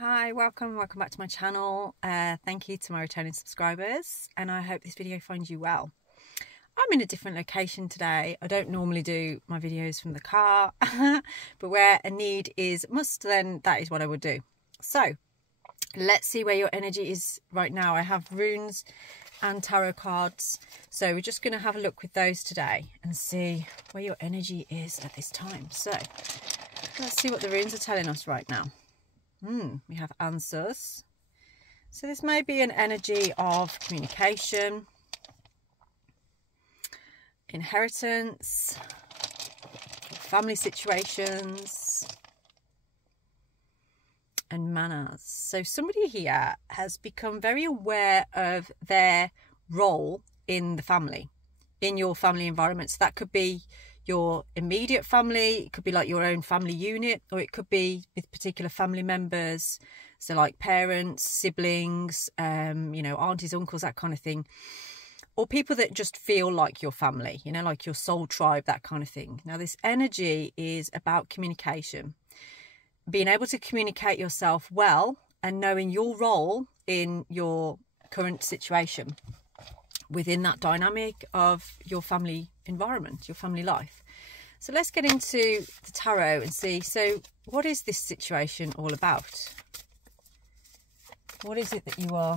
Hi, welcome back to my channel. Thank you to my returning subscribers, and I hope this video finds you well. I'm in a different location today. I don't normally do my videos from the car, but where a need is must, then that is what I would do. So let's see where your energy is right now. I have runes and tarot cards, so we're just going to have a look with those today and see where your energy is at this time. So let's see what the runes are telling us right now. We have answers. So this may be an energy of communication, inheritance, family situations, and manners. So somebody here has become very aware of their role in the family, in your family environment. So that could be your immediate family, it could be like your own family unit, or it could be with particular family members, so like parents, siblings, aunties, uncles, that kind of thing, or people that just feel like your family, like your soul tribe, that kind of thing. Now this energy is about communication, being able to communicate yourself well and knowing your role in your current situation within that dynamic of your family environment, your family life. So let's get into the tarot and see, so what is this situation all about? What is it that you are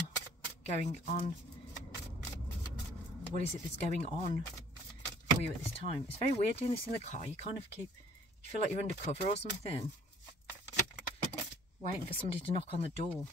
going on? What is it that's going on for you at this time? It's very weird doing this in the car. You kind of you feel like you're undercover or something, waiting for somebody to knock on the door.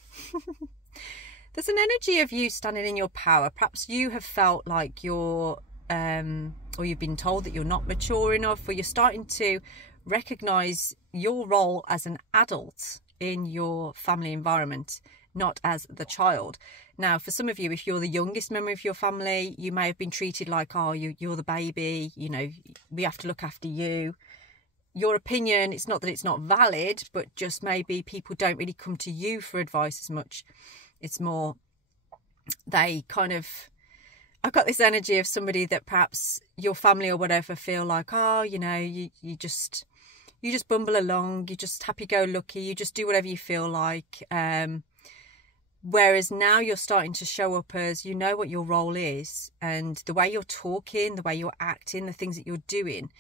There's an energy of you standing in your power. Perhaps you have felt like you're, or you've been told that you're not mature enough, or you're starting to recognise your role as an adult in your family environment, not as the child. Now, for some of you, if you're the youngest member of your family, you may have been treated like, oh, you're the baby, we have to look after you. Your opinion, it's not that it's not valid, but just maybe people don't really come to you for advice as much. It's more, they kind of, I got this energy of somebody that perhaps your family or whatever feel like, oh, you just bumble along, you just happy-go-lucky, you just do whatever you feel like. Whereas now you're starting to show up as, you know what your role is, and the way you're talking, the way you're acting, the things that you're doing,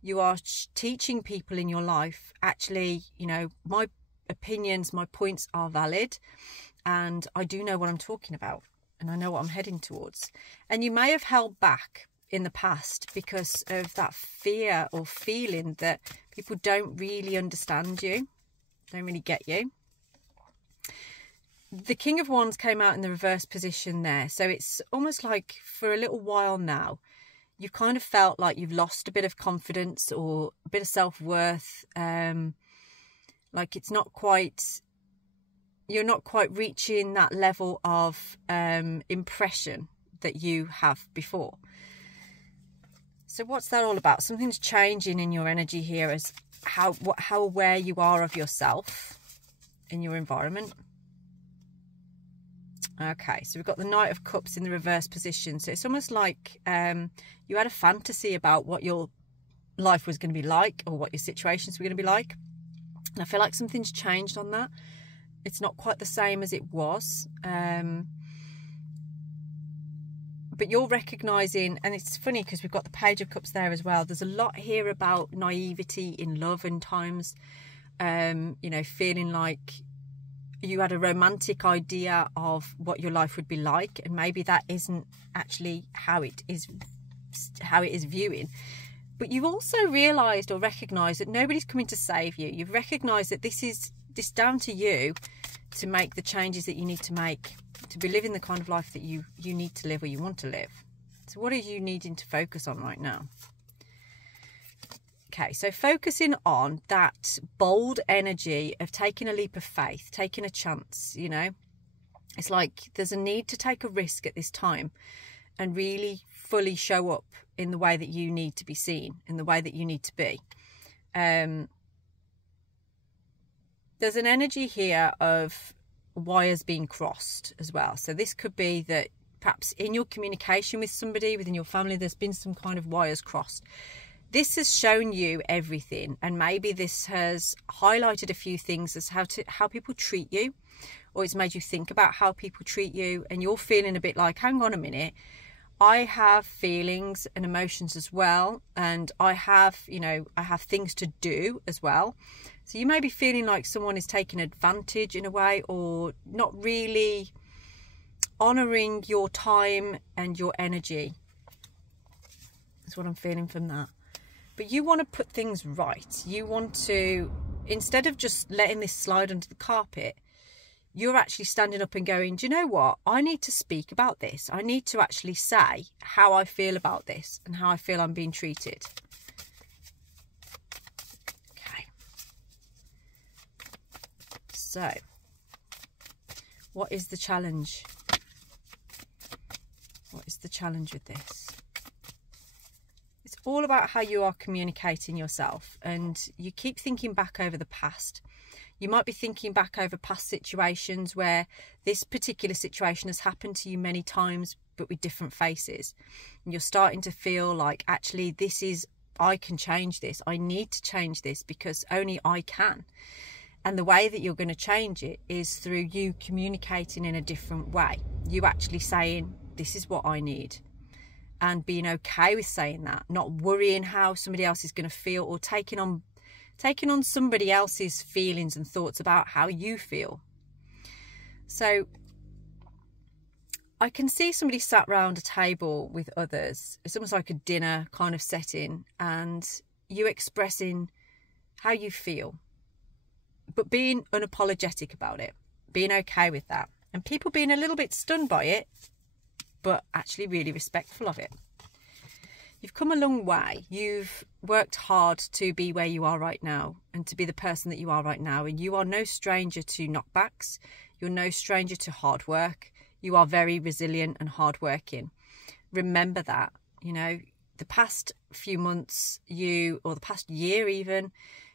you are teaching people in your life, actually, my opinions, my points are valid. And I do know what I'm talking about, and I know what I'm heading towards. And you may have held back in the past because of that fear or feeling that people don't really understand you, don't really get you. The King of Wands came out in the reverse position there. So it's almost like for a little while now, you've kind of felt like you've lost a bit of confidence or a bit of self-worth. Like it's not quite... You're not quite reaching that level of impression that you have before. So what's that all about? Something's changing in your energy here as how aware you are of yourself in your environment. Okay, so we've got the Knight of Cups in the reverse position. So it's almost like you had a fantasy about what your life was going to be like, or what your situations were going to be like. And I feel like something's changed on that. It's not quite the same as it was. But you're recognising, and it's funny because we've got the Page of Cups there as well. There's a lot here about naivety in love and times, feeling like you had a romantic idea of what your life would be like, and maybe that isn't actually how it is viewing. But you've also realised or recognised that nobody's coming to save you. You've recognised that this is down to you to make the changes that you need to make to be living the kind of life that you need to live, or you want to live. So what are you needing to focus on right now? Okay, so focusing on that bold energy of taking a leap of faith, taking a chance, It's like there's a need to take a risk at this time and really fully show up in the way that you need to be seen, in the way that you need to be. There's an energy here of wires being crossed as well. So this could be that perhaps in your communication with somebody within your family, there's been some kind of wires crossed. this has shown you everything, and maybe this has highlighted a few things as how people treat you, or it's made you think about how people treat you, and you're feeling a bit like, hang on a minute, I have feelings and emotions as well, and I have, you know, I have things to do as well. So you may be feeling like someone is taking advantage in a way, or not really honouring your time and your energy. That's what I'm feeling from that. But you want to put things right. You want to, instead of just letting this slide under the carpet, you're actually standing up and going, do you know what? I need to speak about this. I need to actually say how I feel about this and how I feel I'm being treated. Okay. So, what is the challenge? What is the challenge with this? It's all about how you are communicating yourself, and you keep thinking back over the past. You might be thinking back over past situations where this particular situation has happened to you many times, but with different faces. And you're starting to feel like, actually, this is, I can change this. I need to change this because only I can. And the way that you're going to change it is through you communicating in a different way. You actually saying, this is what I need. And being okay with saying that, not worrying how somebody else is going to feel, or taking on somebody else's feelings and thoughts about how you feel. So I can see somebody sat round a table with others. It's almost like a dinner kind of setting, and you expressing how you feel, but being unapologetic about it, being okay with that, and people being a little bit stunned by it, but actually really respectful of it. You've come a long way. You've worked hard to be where you are right now, and to be the person that you are right now. And you are no stranger to knockbacks. You're no stranger to hard work. You are very resilient and hardworking. Remember that. You know, the past few months, or the past year even,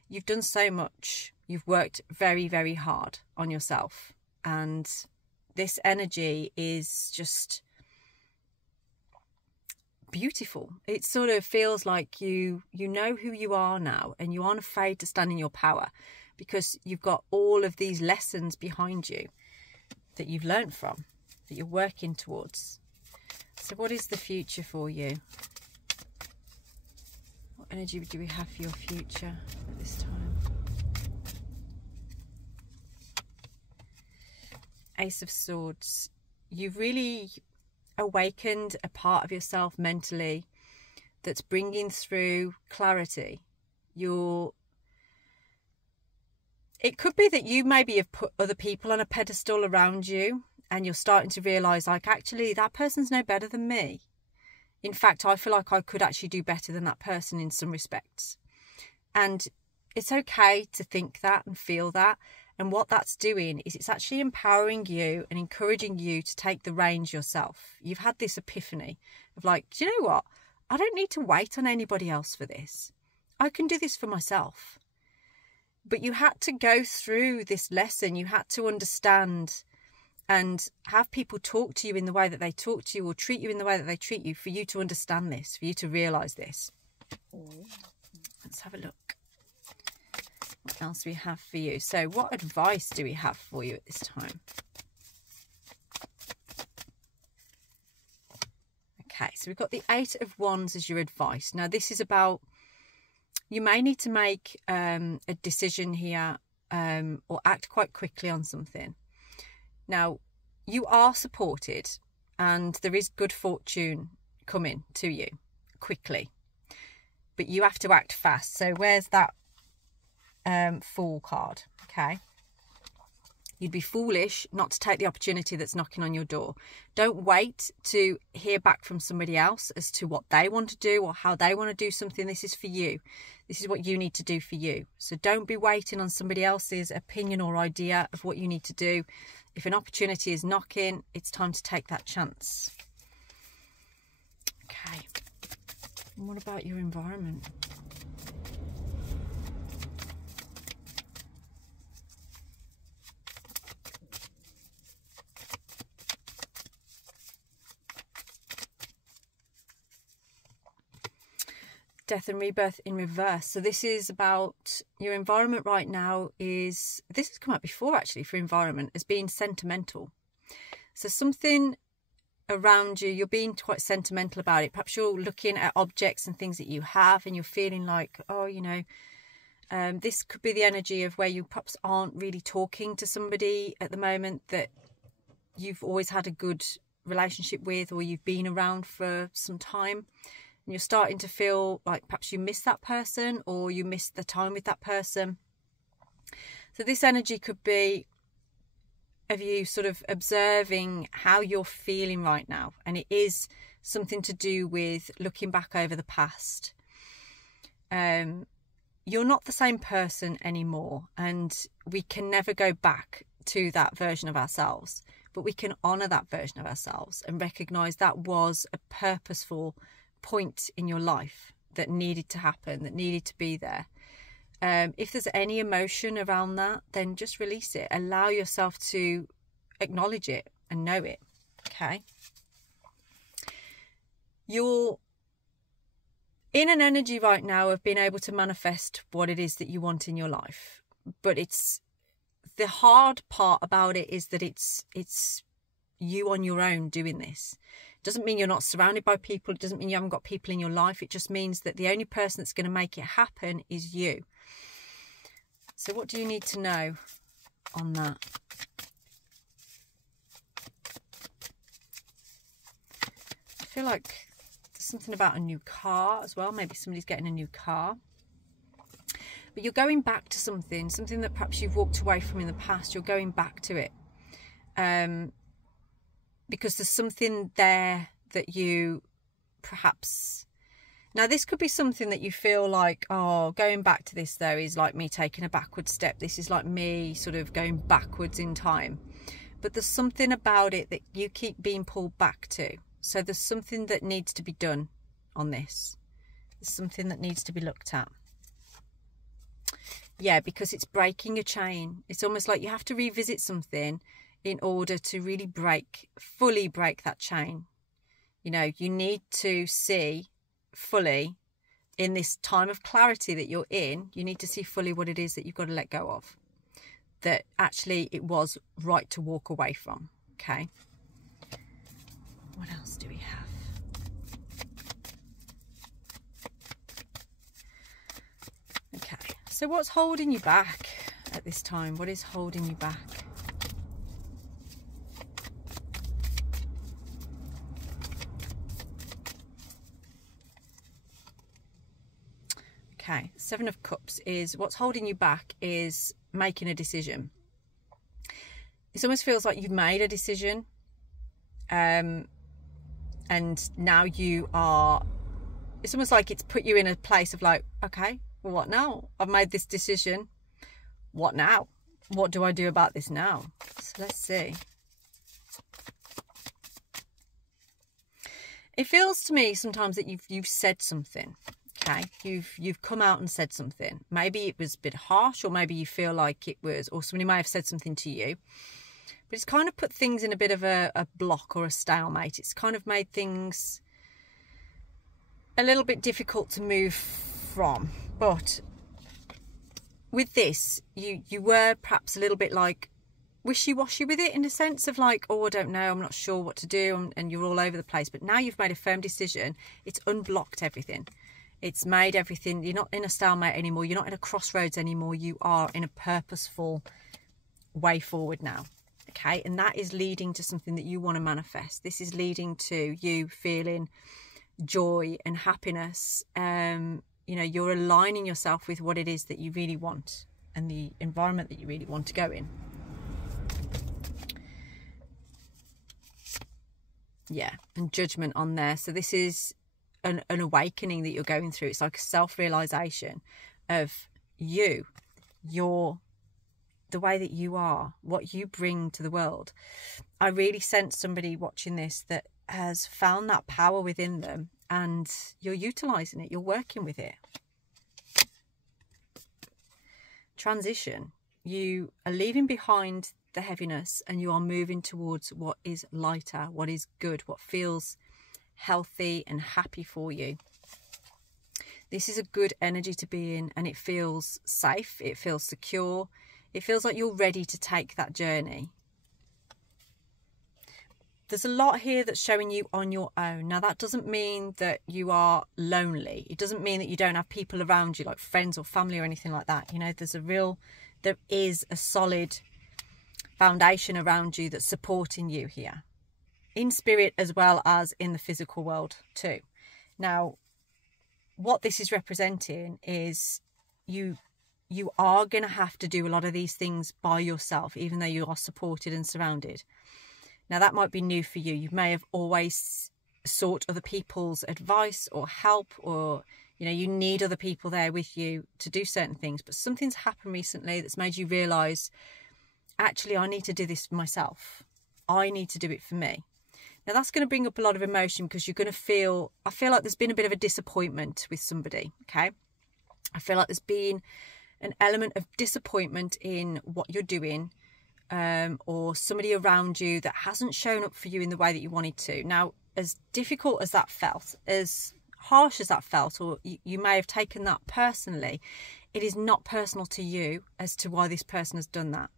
you've done so much. You've worked very, very hard on yourself. And this energy is just beautiful. It sort of feels like you know who you are now, and you aren't afraid to stand in your power, because you've got all of these lessons behind you that you've learned from, that you're working towards. So what is the future for you? What energy do we have for your future at this time? Ace of Swords. You've really awakened a part of yourself mentally that's bringing through clarity. It could be that you maybe have put other people on a pedestal around you, and you're starting to realise, like, actually, that person's no better than me. In fact, I feel like I could actually do better than that person in some respects. And it's okay to think that and feel that. And what that's doing is it's actually empowering you and encouraging you to take the reins yourself. You've had this epiphany of like, do you know what? I don't need to wait on anybody else for this. I can do this for myself. But you had to go through this lesson. You had to understand and have people talk to you in the way that they talk to you, or treat you in the way that they treat you, for you to understand this, for you to realise this. Let's have a look. What else do we have for you? So what advice do we have for you at this time? Okay, so we've got the Eight of Wands as your advice. Now this is about, you may need to make a decision here, or act quite quickly on something. Now, you are supported, and there is good fortune coming to you quickly, but you have to act fast. So where's that Fool card? Okay, you'd be foolish not to take the opportunity that's knocking on your door. Don't wait to hear back from somebody else as to what they want to do or how they want to do something. This is for you. This is what you need to do for you. So don't be waiting on somebody else's opinion or idea of what you need to do. If an opportunity is knocking, it's time to take that chance. Okay, and what about your environment? death and rebirth in reverse. So this is about your environment right now. This has come up before actually for environment as being sentimental. So something around you, you're being quite sentimental about it. Perhaps you're looking at objects and things that you have and you're feeling like, oh, you know, this could be the energy of where you perhaps aren't really talking to somebody at the moment that you've always had a good relationship with, or you've been around for some time, and you're starting to feel like perhaps you miss that person, or you miss the time with that person. So this energy could be of you sort of observing how you're feeling right now, and it is something to do with looking back over the past. You're not the same person anymore, and we can never go back to that version of ourselves, but we can honour that version of ourselves and recognise that was a purposeful point in your life that needed to happen, that needed to be there. If there's any emotion around that, then just release it. Allow yourself to acknowledge it and know it. Okay. You're in an energy right now of being able to manifest what it is that you want in your life. But it's the hard part about it is that it's you on your own doing this. It doesn't mean you're not surrounded by people. It doesn't mean you haven't got people in your life. It just means that the only person that's going to make it happen is you. So what do you need to know on that? I feel like there's something about a new car as well. Maybe somebody's getting a new car. But you're going back to something that perhaps you've walked away from in the past. You're going back to it. Because there's something there that you perhaps... Now, this could be something that you feel like, oh, going back to this, though, is like me taking a backward step. This is like me sort of going backwards in time. But there's something about it that you keep being pulled back to. So there's something that needs to be done on this. There's something that needs to be looked at. Yeah, because it's breaking a chain. It's almost like you have to revisit something in order to really fully break that chain. You know, you need to see fully in this time of clarity that you're in, you need to see fully what it is that you've got to let go of. That actually it was right to walk away from. Okay. What else do we have? Okay. So what's holding you back at this time? What is holding you back? Okay, Seven of Cups is what's holding you back is making a decision. It almost feels like you've made a decision, and now you are, it's almost like it's put you in a place of like, okay, well, what now? I've made this decision. What now? What do I do about this now? So let's see. It feels to me sometimes that you've said something. Okay, you've come out and said something. Maybe it was a bit harsh, or maybe you feel like it was, or somebody may have said something to you. But it's kind of put things in a bit of a block or a stalemate. It's kind of made things a little bit difficult to move from. But with this, you were perhaps a little bit like wishy-washy with it, in a sense of like, oh, I don't know, I'm not sure what to do, and you're all over the place. But now you've made a firm decision. It's unblocked everything. It's made everything, you're not in a stalemate anymore. You're not in a crossroads anymore. You are in a purposeful way forward now. Okay. And that is leading to something that you want to manifest. This is leading to you feeling joy and happiness. You know, you're aligning yourself with what it is that you really want and the environment that you really want to go in. Yeah. And Judgment on there. So this is an awakening that you're going through. It's like a self-realization of you, the way that you are, what you bring to the world. I really sense somebody watching this that has found that power within them, and you're utilizing it. You're working with it. Transition. You are leaving behind the heaviness, and you are moving towards what is lighter, what is good, what feels healthy and happy for you. This is a good energy to be in, and it feels safe. It feels secure. It feels like you're ready to take that journey. There's a lot here that's showing you on your own. Now, that doesn't mean that you are lonely. It doesn't mean that you don't have people around you, like friends or family or anything like that. You know, there is a solid foundation around you that's supporting you here, in spirit as well as in the physical world too. Now, what this is representing is you are going to have to do a lot of these things by yourself, even though you are supported and surrounded. Now, that might be new for you. You may have always sought other people's advice or help, or, you know, you need other people there with you to do certain things. But something's happened recently that's made you realise, actually, I need to do this for myself. I need to do it for me. Now, that's going to bring up a lot of emotion, because you're going to I feel like there's been a bit of a disappointment with somebody, okay? I feel like there's been an element of disappointment in what you're doing, or somebody around you that hasn't shown up for you in the way that you wanted to. Now, as difficult as that felt, as harsh as that felt, or you may have taken that personally, it is not personal to you as to why this person has done that.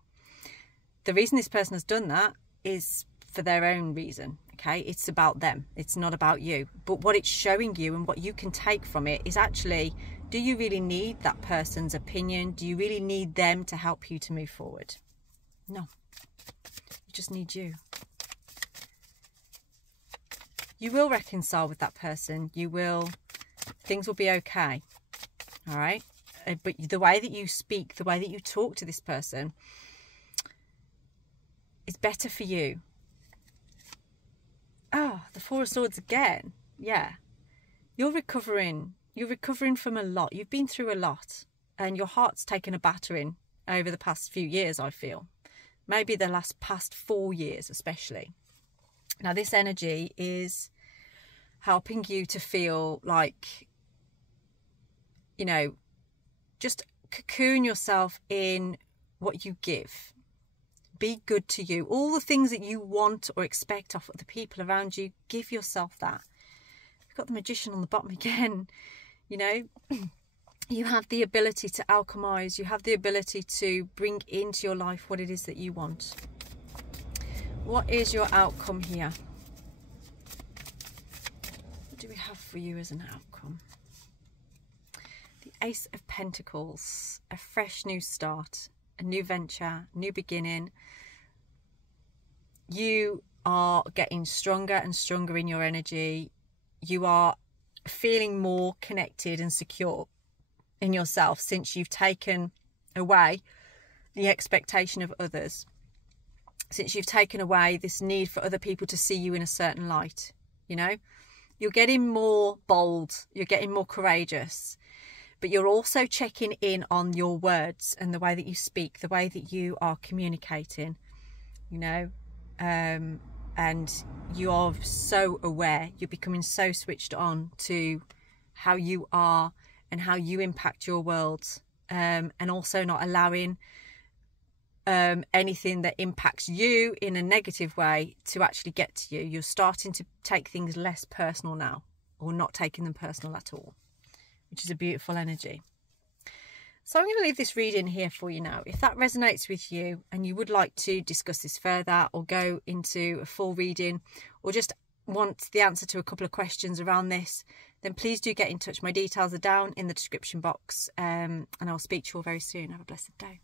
The reason this person has done that is for their own reason, okay? It's about them. It's not about you. But what it's showing you and what you can take from it is actually, do you really need that person's opinion? Do you really need them to help you to move forward? No. You just need you. You will reconcile with that person. Things will be okay. All right? But the way that you speak, the way that you talk to this person is better for you. Oh, the Four of Swords again. Yeah. You're recovering from a lot. You've been through a lot, and your heart's taken a battering over the past few years, I feel. Maybe the past 4 years especially. Now, this energy is helping you to feel like, you know, just cocoon yourself in what you give. Be good to you. All the things that you want or expect off of the people around you, give yourself that. We've got the Magician on the bottom again. You know, you have the ability to alchemize. You have the ability to bring into your life what it is that you want. What is your outcome here? What do we have for you as an outcome? The Ace of Pentacles. A fresh new start. A new venture. New beginning. You are getting stronger and stronger in your energy. You are feeling more connected and secure in yourself since you've taken away the expectation of others, since you've taken away this need for other people to see you in a certain light. You know, you're getting more bold, you're getting more courageous, but you're also checking in on your words and the way that you speak, the way that you are communicating, you know, and you are so aware, you're becoming so switched on to how you are and how you impact your world, and also not allowing anything that impacts you in a negative way to actually get to you. You're starting to take things less personal now, or not taking them personal at all, which is a beautiful energy. So I'm going to leave this reading here for you now. If that resonates with you and you would like to discuss this further, or go into a full reading, or just want the answer to a couple of questions around this, then please do get in touch. My details are down in the description box, and I'll speak to you all very soon. Have a blessed day.